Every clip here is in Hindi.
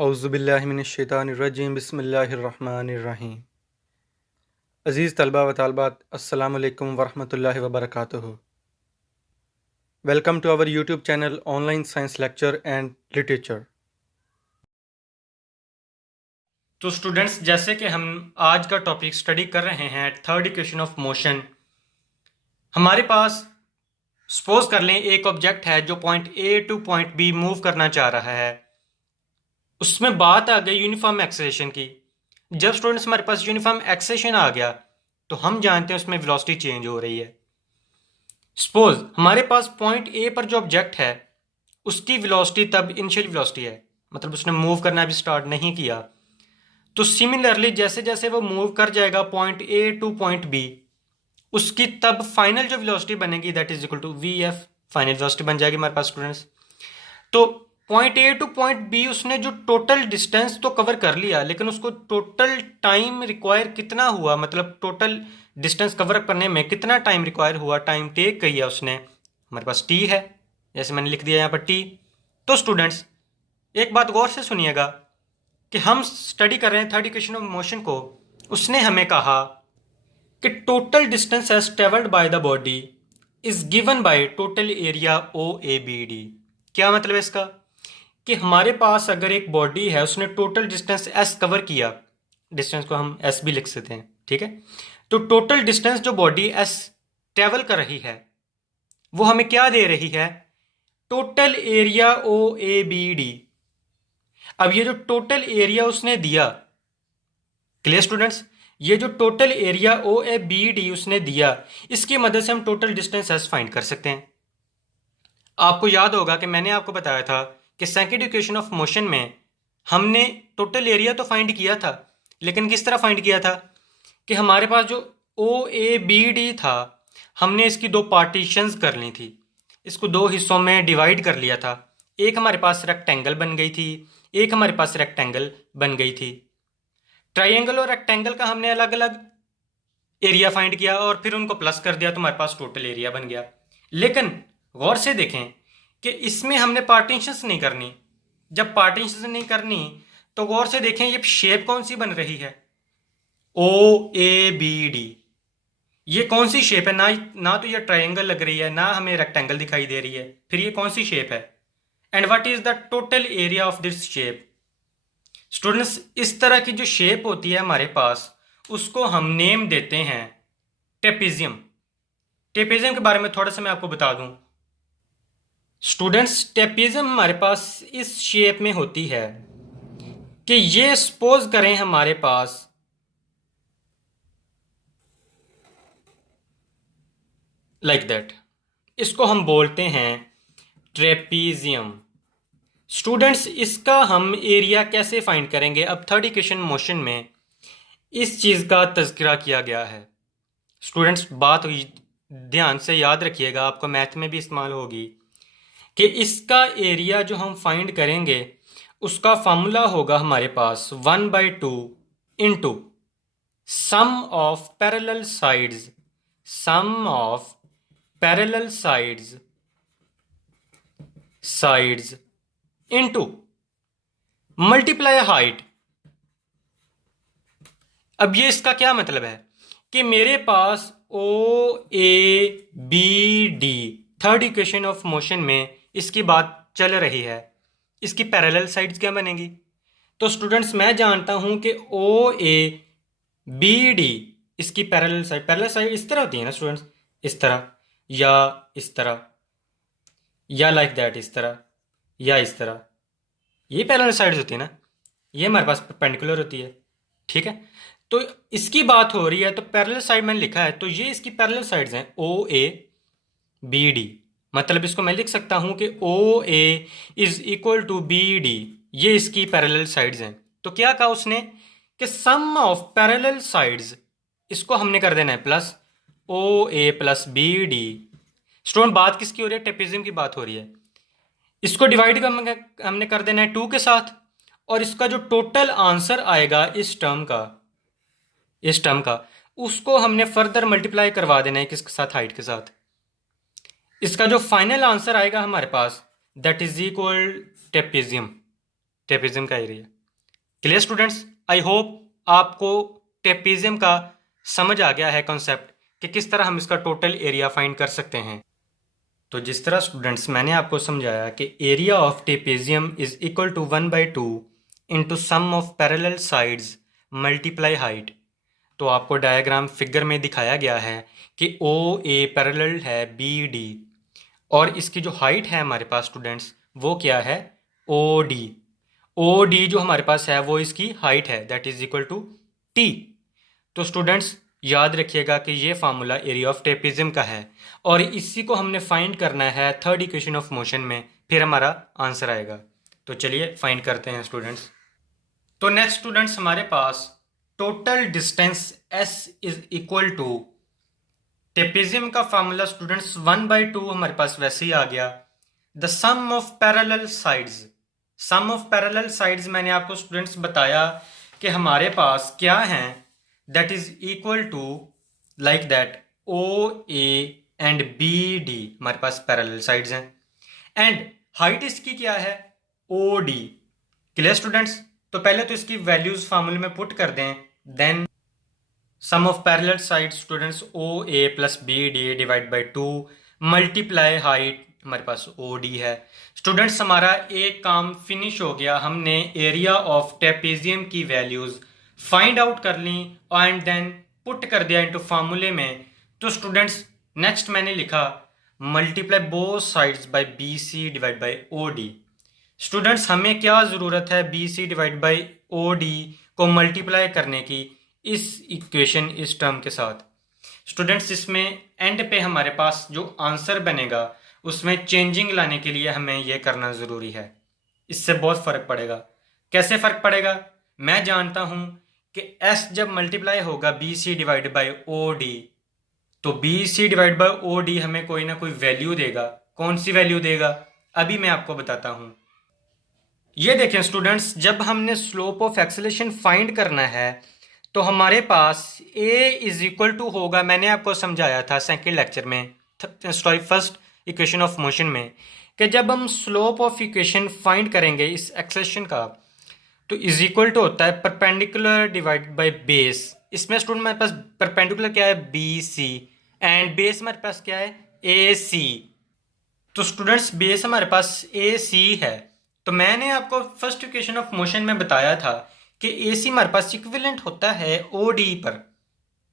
औज़ुबिल्लाहिमिनश्शैतानिर्रजीम बिस्मिल्लाहिर्रहमानिर्रहीम। अज़ीज़ तलबा व तालबात, अस्सलामु अलैकुम वरहमतुल्लाहि वबरकातुहू। Welcome to our YouTube channel online science lecture and literature. तो स्टूडेंट्स, जैसे कि हम आज का टॉपिक स्टडी कर रहे हैं थर्ड इक्वेशन ऑफ मोशन। हमारे पास सपोज कर लें एक ऑब्जेक्ट है जो point A to point B move करना चाह रहा है। उसमें बात आ गई यूनिफॉर्म एक्सेलरेशन की। जब स्टूडेंट्स हमारे पास यूनिफॉर्म एक्सेलरेशन आ गया तो हम जानते हैं उसमें वेलोसिटी चेंज हो रही है। सपोज हमारे पास पॉइंट ए पर जो ऑब्जेक्ट है उसकी वेलोसिटी तब इनिशियल वेलोसिटी है, मतलब उसने मूव करना भी स्टार्ट नहीं किया। तो सिमिलरली जैसे जैसे वो मूव कर जाएगा point A to point B, उसकी तब फाइनल जो वेलोसिटी बनेगी that is equal to we f. Final velocity बन जाएगी हमारे पास स्टूडेंट्स। तो point A to point B उसने जो टोटल डिस्टेंस तो कवर कर लिया, लेकिन उसको टोटल टाइम रिक्वायर कितना हुआ, मतलब टोटल डिस्टेंस कवर करने में कितना टाइम रिक्वायर हुआ, टाइम टेक किया उसने, हमारे पास टी है, जैसे मैंने लिख दिया यहाँ पर टी। तो स्टूडेंट्स एक बात गौर से सुनिएगा कि हम स्टडी कर रहे हैं थर्ड इक्वेशन ऑफ मोशन को। उसने हमें कहा कि total distance as travelled by the body is given by total area O A B D. क्या मतलब है इसका? कि हमारे पास अगर एक बॉडी है उसने टोटल डिस्टेंस एस कवर किया, डिस्टेंस को हम एस भी लिख सकते हैं, ठीक है। तो टोटल डिस्टेंस जो बॉडी एस ट्रेवल कर रही है वो हमें क्या दे रही है? Total area O A B D. अब ये जो टोटल एरिया उसने दिया, क्लियर स्टूडेंट्स, ये जो total area O A B D उसने दिया, इसकी मदद से हम टोटल डिस्टेंस एस फाइंड कर सकते हैं। आपको याद होगा कि मैंने आपको बताया था कि सेकंड इक्वेशन ऑफ मोशन में हमने टोटल एरिया तो फाइंड किया था, लेकिन किस तरह फाइंड किया था कि हमारे पास जो ओ ए बी डी था हमने इसकी दो पार्टीशंस कर ली थी, इसको दो हिस्सों में डिवाइड कर लिया था। एक हमारे पास रेक्टेंगल बन गई थी, एक हमारे पास रेक्टेंगल बन गई थी। ट्राइंगल और रेक्टेंगल का हमने अलग अलग एरिया फाइंड किया और फिर उनको प्लस कर दिया तो हमारे पास टोटल एरिया बन गया। लेकिन गौर से देखें कि इसमें हमने पार्टीशंस नहीं करनी। जब पार्टीशंस नहीं करनी तो गौर से देखें ये शेप कौन सी बन रही है, ओ ए बी डी। ये कौन सी शेप है? ना तो ये ट्राइंगल लग रही है, ना हमें रेक्टेंगल दिखाई दे रही है, फिर ये कौन सी शेप है? And what is the total area of this shape? Students इस तरह की जो शेप होती है हमारे पास उसको हम नेम देते हैं ट्रेपेजियम। ट्रेपेजियम के बारे में थोड़ा सा मैं आपको बता दूं स्टूडेंट्स, ट्रेपेजियम हमारे पास इस शेप में होती है कि ये सपोज करें हमारे पास लाइक दैट, इसको हम बोलते हैं ट्रेपेजियम। स्टूडेंट्स इसका हम एरिया कैसे फाइंड करेंगे? अब थर्ड इक्वेशन मोशन में इस चीज़ का तज़किरा किया गया है। स्टूडेंट्स बात ध्यान से याद रखिएगा, आपको मैथ में भी इस्तेमाल होगी, कि इसका एरिया जो हम फाइंड करेंगे उसका फॉर्मूला होगा हमारे पास 1/2 into sum of parallel sides, sum of parallel sides into multiply height. अब ये इसका क्या मतलब है कि मेरे पास O A B D third equation of motion में इसकी बात चल रही है, इसकी पैरेलल साइड्स क्या बनेगी? तो स्टूडेंट्स मैं जानता हूं कि ओ ए बी डी इसकी पैरेलल साइड इस तरह होती है ना स्टूडेंट्स, इस तरह या इस तरह या लाइक दैट, इस तरह या इस तरह, ये पैरेलल साइड्स होती है ना, ये हमारे पास परपेंडिकुलर होती है, ठीक है। तो इसकी बात हो रही है तो पैरेलल साइड मैंने लिखा है तो ये इसकी पैरेलल साइड्स हैं ओ ए बी डी। मतलब इसको मैं लिख सकता हूं कि O A is equal to B D, ये इसकी पैरेलल साइड्स हैं। तो क्या कहा उसने कि सम ऑफ पैरेलल साइड्स, इसको हमने कर देना है plus O A plus B D. Student बात किसकी हो रही है? ट्रेपेजियम की बात हो रही है। इसको डिवाइड हमने कर देना है 2 के साथ और इसका जो टोटल आंसर आएगा इस टर्म का उसको हमने फर्दर मल्टीप्लाई करवा देना है किसके साथ? हाइट के साथ। इसका जो फाइनल आंसर आएगा हमारे पास दैट इज इक्वल ट्रेपेजियम का area. Clear students, I hope आपको ट्रेपेजियम का समझ आ गया है कॉन्सेप्ट कि किस तरह हम इसका टोटल एरिया फाइंड कर सकते हैं। तो जिस तरह स्टूडेंट्स मैंने आपको समझाया कि area of trapezium is equal to 1/2 into sum of parallel sides multiply height, तो आपको डायग्राम फिगर में दिखाया गया है कि ओ ए पैरेलल है बी डी, और इसकी जो हाइट है हमारे पास स्टूडेंट्स वो क्या है, ओ डी। ओ डी जो हमारे पास है वो इसकी हाइट है, that is equal to t. तो स्टूडेंट्स याद रखिएगा कि ये फार्मूला एरिया ऑफ ट्रेपेजियम का है और इसी को हमने फाइंड करना है थर्ड इक्वेशन ऑफ मोशन में, फिर हमारा आंसर आएगा। तो चलिए फाइंड करते हैं स्टूडेंट्स। तो नेक्स्ट स्टूडेंट्स हमारे पास total distance s is equal to, trapezium का फार्मूला स्टूडेंट्स 1/2 हमारे पास वैसे ही आ गया, the sum of parallel sides. Sum of parallel sides मैंने आपको स्टूडेंट्स बताया कि हमारे पास क्या हैं, that is equal to like that O A and B D हमारे पास पैरेलल साइड्स हैं, एंड हाइट इसकी क्या है, ओ डी। क्लियर स्टूडेंट्स, तो पहले तो इसकी वैल्यूज फार्मूले में पुट कर दें, then sum of parallel side students O A plus B D divide by 2 multiply height हमारे पास ओ डी है। स्टूडेंट्स हमारा एक काम फिनिश हो गया, हमने एरिया ऑफ ट्रेपेजियम की वैल्यूज फाइंड आउट कर ली एंड देन पुट कर दिया इनटू फार्मूले में। तो स्टूडेंट्स नेक्स्ट मैंने लिखा multiply both sides by B C divide by O D. Students हमें क्या ज़रूरत है B C divide by O D को मल्टीप्लाई करने की इस इक्वेशन इस टर्म के साथ। स्टूडेंट्स इसमें एंड पे हमारे पास जो आंसर बनेगा उसमें चेंजिंग लाने के लिए हमें यह करना ज़रूरी है, इससे बहुत फ़र्क पड़ेगा। कैसे फ़र्क पड़ेगा, मैं जानता हूँ कि s जब मल्टीप्लाई होगा B C divide by O D, तो B C divide by O D हमें कोई ना कोई वैल्यू देगा। कौन सी वैल्यू देगा अभी मैं आपको बताता हूँ। ये देखें स्टूडेंट्स, जब हमने स्लोप ऑफ एक्सेलेरेशन फाइंड करना है तो हमारे पास a इज इक्वल टू होगा, मैंने आपको समझाया था सेकंड लेक्चर में, sorry first equation of motion में, कि जब हम स्लोप ऑफ इक्वेशन फाइंड करेंगे इस एक्सेलेरेशन का तो इज इक्वल टू होता है परपेंडिकुलर डिवाइड बाय बेस। इसमें स्टूडेंट हमारे पास परपेंडिकुलर क्या है, बी सी, एंड बेस हमारे पास क्या है, ए सी। तो स्टूडेंट्स बेस हमारे पास ए सी है, तो मैंने आपको फर्स्ट इक्वेशन ऑफ मोशन में बताया था कि ए सी हमारे पास इक्विवेलेंट होता है ओ डी पर।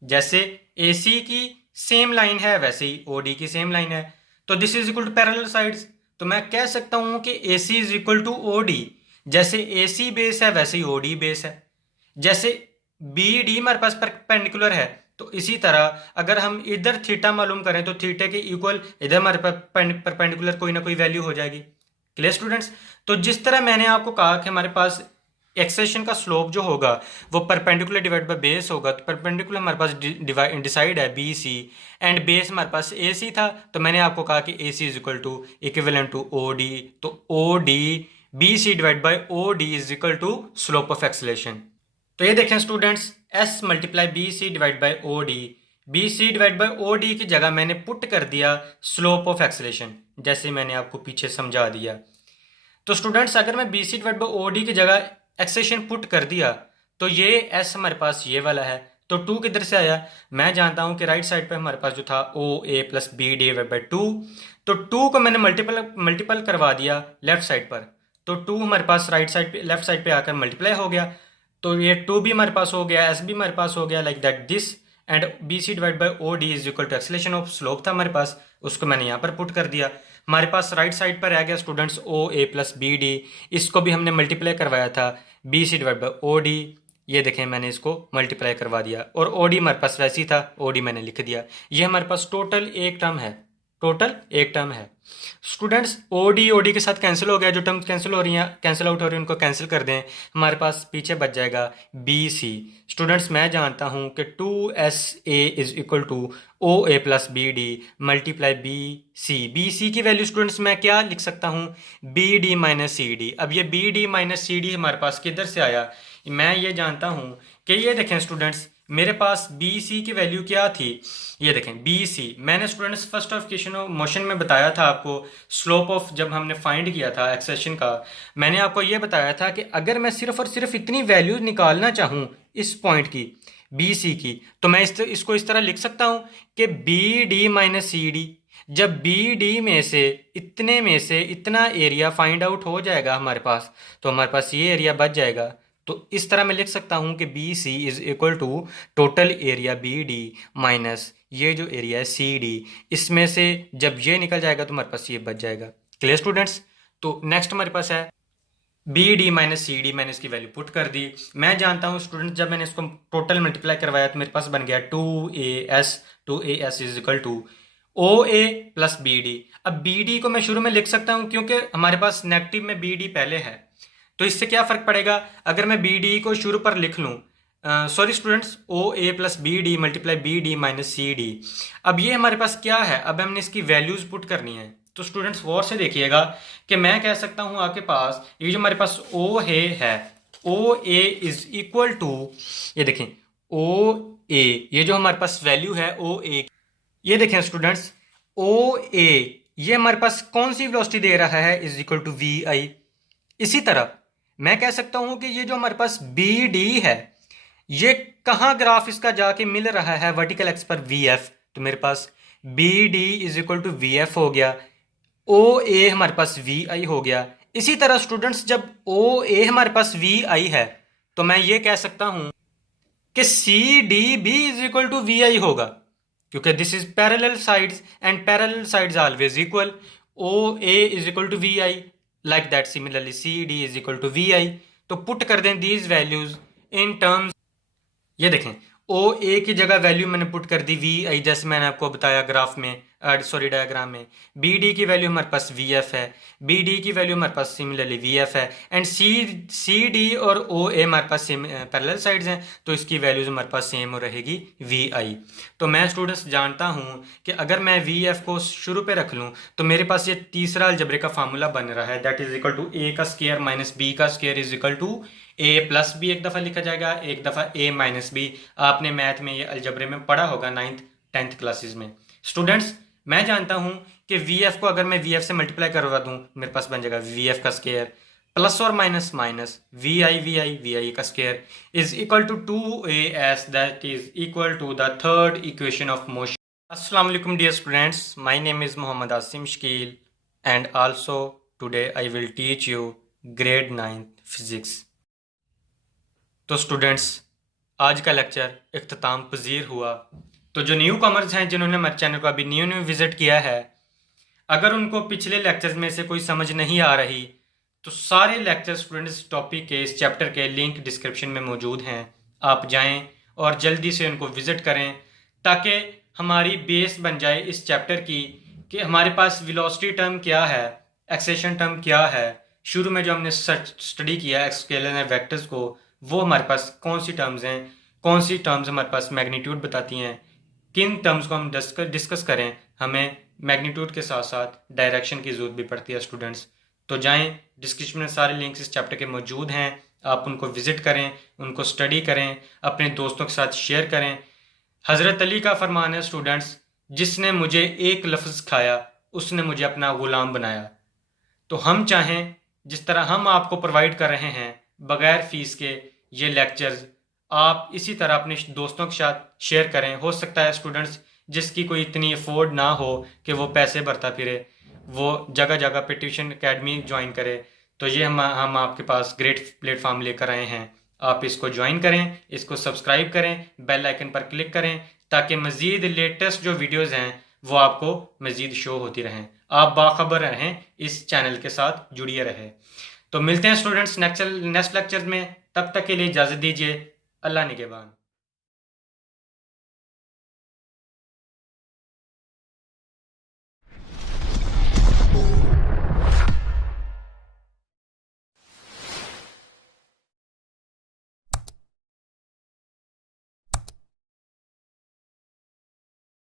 जैसे ए सी की सेम लाइन है वैसे ही ओ डी की सेम लाइन है, तो this is equal to parallel sides. तो मैं कह सकता हूं कि A C is equal to O D, जैसे ए सी बेस है वैसे ही ओ डी बेस है। जैसे बी डी हमारे पास परपेंडिकुलर है, तो इसी तरह अगर हम इधर थीटा मालूम करें तो थीटा के इक्वल इधर हमारे पास परपेंडिकुलर कोई ना कोई वैल्यू हो जाएगी। क्लियर स्टूडेंट्स, तो जिस तरह मैंने आपको कहा कि हमारे पास एक्सेलेरेशन का स्लोप जो होगा वो परपेंडिकुलर डिवाइड बाय बेस होगा, तो परपेंडिकुलर हमारे पास डिसाइड है बी सी, एंड बेस हमारे पास ए सी था, तो मैंने आपको कहा कि A C is equal to equivalent to O D, तो O D B C divide by O D is equal to slope of acceleration. तो ये देखें students, S multiply B C divide by O D, B C divide by O D की जगह मैंने पुट कर दिया स्लोप ऑफ एक्सेलेरेशन, जैसे मैंने आपको पीछे समझा दिया। तो स्टूडेंट्स अगर मैं B C divide by O D की जगह एक्सेलेरेशन पुट कर दिया तो ये एस हमारे पास ये वाला है, तो 2 किधर से आया, मैं जानता हूँ कि राइट साइड पे हमारे पास जो था ओ A plus B D by 2, तो 2 को मैंने मल्टीपल करवा दिया लेफ्ट साइड पर, तो 2 हमारे पास राइट साइड पे लेफ्ट साइड पे आकर मल्टीप्लाई हो गया, तो ये 2 भी हमारे पास हो गया, एस भी हमारे पास हो गया, like that this, and B C divide by O D is equal to acceleration of slope था हमारे पास, उसको मैंने यहाँ पर पुट कर दिया। हमारे पास राइट साइड पर रह गया students O A plus B D, इसको भी हमने मल्टीप्लाई करवाया था B C divide by O D, ये देखें मैंने इसको मल्टीप्लाई करवा दिया, और ओ डी हमारे पास वैसे ही था, ओ डी मैंने लिख दिया। ये हमारे पास टोटल एक टर्म है, टोटल एक टर्म है। स्टूडेंट्स ओ डी के साथ कैंसिल हो गया, जो टर्म कैंसिल हो रही हैं कैंसिल आउट हो रही हैं उनको कैंसिल कर दें, हमारे पास पीछे बच जाएगा बी सी। स्टूडेंट्स मैं जानता हूँ कि 2sa is equal to O A plus B D multiply B C की वैल्यू स्टूडेंट्स मैं क्या लिख सकता हूँ, B D minus C D. अब ये B D minus C D हमारे पास किधर से आया, मैं ये जानता हूँ कि ये देखें स्टूडेंट्स मेरे पास बी सी की वैल्यू क्या थी, ये देखें बी सी। मैंने students first of question motion में बताया था आपको, स्लोप ऑफ जब हमने फाइंड किया था एक्सेशन का, मैंने आपको ये बताया था कि अगर मैं सिर्फ और सिर्फ इतनी वैल्यू निकालना चाहूँ इस पॉइंट की बी सी की, तो मैं इसको इस तरह लिख सकता हूँ कि B D minus C D. जब बी डी में से इतना एरिया फाइंड आउट हो जाएगा हमारे पास, तो हमारे पास ये एरिया बच जाएगा। तो इस तरह मैं लिख सकता हूँ कि B C is equal to total area B D minus ये जो एरिया है सी डी, इसमें से जब ये निकल जाएगा तो हमारे पास ये बच जाएगा। Clear students? तो नेक्स्ट हमारे पास है B D minus C D. मैंने इसकी वैल्यू पुट कर दी। मैं जानता हूँ स्टूडेंट, जब मैंने इसको टोटल मल्टीप्लाई करवाया तो मेरे पास बन गया 2AS is equal to O A plus B D. अब बी डी को मैं शुरू में लिख सकता हूँ क्योंकि हमारे पास नेगेटिव में बी डी पहले है, तो इससे क्या फ़र्क पड़ेगा अगर मैं बी डी को शुरू पर लिख लूँ। Sorry students, O A plus B D multiply B D minus C D. अब ये हमारे पास क्या है, अब हमने इसकी वैल्यूज़ पुट करनी है। तो स्टूडेंट्स गौर से देखिएगा कि मैं कह सकता हूँ आपके पास ये जो हमारे पास ओ है ओ ए इज इक्वल टू, ये देखें ओ ए, ये जो हमारे पास वैल्यू है ओ ए, ये देखें स्टूडेंट्स ओ ए ये हमारे पास कौन सी वेलोसिटी दे रहा है, इज इक्वल टू वी आई। इसी तरह मैं कह सकता हूं कि ये जो हमारे पास बी डी है, ये कहाँ ग्राफ इसका जाके मिल रहा है वर्टिकल एक्स पर वी एफ, तो मेरे पास B D is equal to we F हो गया, ओ ए हमारे पास वी आई हो गया। इसी तरह स्टूडेंट्स जब ओ ए हमारे पास वी आई है तो मैं ये कह सकता हूं कि सी डी भी is equal to V I होगा, क्योंकि this is parallel sides and parallel sides always equal. O A is equal to V I, like that similarly CD is equal to VI। तो पुट कर दें these values in terms, ये देखें ओ ए की जगह वैल्यू मैंने पुट कर दी वी आई, जैसे मैंने आपको बताया ग्राफ में, सॉरी डायग्राम में। बी डी की वैल्यू हमारे पास वी एफ है, बी डी की वैल्यू हमारे पास सिमिलरली वी एफ है, एंड सी डी और ओ ए हमारे पास सेम पैरेलल साइड्स हैं, तो इसकी वैल्यूज हमारे पास सेम रहेगी वी आई। तो मैं स्टूडेंट्स जानता हूँ कि अगर मैं वी एफ को शुरू पे रख लूँ तो मेरे पास ये तीसरा अलजबरे का फार्मूला बन रहा है, that is equal to A का स्क्वायर माइनस बी का square is equal to A plus B एक दफ़ा लिखा जाएगा, एक दफ़ा ए माइनस बी। आपने मैथ में ये अलजबरे में पढ़ा होगा 9th 10th क्लासेस में। स्टूडेंट्स मैं जानता हूँ कि वी एफ को अगर मैं वी एफ से मल्टीप्लाई करवा दूँ मेरे पास बन जाएगा वी एफ का स्क्वायर प्लस और माइनस माइनस वी आई का square is equal to 2AS, that is equal to the third equation of motion. अस्सलाम वालेकुम dear students, my name is Mohammed Asim Shakeel and also today I will teach you grade 9th physics. तो स्टूडेंट्स आज का लेक्चर इख्तिताम पजीर हुआ। तो जो न्यू कमर्स हैं जिन्होंने हमारे चैनल को अभी न्यू विज़िट किया है, अगर उनको पिछले लेक्चर्स में से कोई समझ नहीं आ रही तो सारे लेक्चर स्टूडेंट्स टॉपिक के इस चैप्टर के लिंक डिस्क्रिप्शन में मौजूद हैं, आप जाएं और जल्दी से उनको विज़िट करें ताकि हमारी बेस बन जाए इस चैप्टर की कि हमारे पास वेलोसिटी टर्म क्या है, एक्सेलेरेशन टर्म क्या है। शुरू में जो हमने स्टडी किया स्केलर वेक्टर्स को, वो हमारे पास कौन सी टर्म्स हैं, कौन सी टर्म्स हमारे पास मैग्नीट्यूड बताती हैं, किन टर्म्स को हम डिस्कस करें। हमें मैग्नीट्यूड के साथ साथ डायरेक्शन की ज़रूरत भी पड़ती है स्टूडेंट्स। तो जाएं, डिस्क्रिप्शन में सारे लिंक्स इस चैप्टर के मौजूद हैं, आप उनको विज़िट करें, उनको स्टडी करें, अपने दोस्तों के साथ शेयर करें। हज़रत अली का फरमान है स्टूडेंट्स, जिसने मुझे एक लफ्ज़ खाया उसने मुझे अपना ग़ुलाम बनाया। तो हम चाहें जिस तरह हम आपको प्रोवाइड कर रहे हैं बग़ैर फ़ीस के ये लेक्चर्स, आप इसी तरह अपने दोस्तों के साथ शेयर करें। हो सकता है स्टूडेंट्स जिसकी कोई इतनी अफोर्ड ना हो कि वो पैसे भरता फिरे, वो जगह जगह पे ट्यूशन एकेडमी ज्वाइन करे, तो ये हम आपके पास ग्रेट प्लेटफॉर्म लेकर आए हैं। आप इसको ज्वाइन करें, इसको सब्सक्राइब करें, बेल आइकन पर क्लिक करें ताकि मज़ीद लेटेस्ट जो वीडियोज़ हैं वो आपको मज़ीद शो होती रहें, आप बाखबर रहें, इस चैनल के साथ जुड़िए रहें। तो मिलते हैं स्टूडेंट्स नेक्स्ट लेक्चर में, तब तक के लिए इजाज़त दीजिए। अल्लाह निगहबान।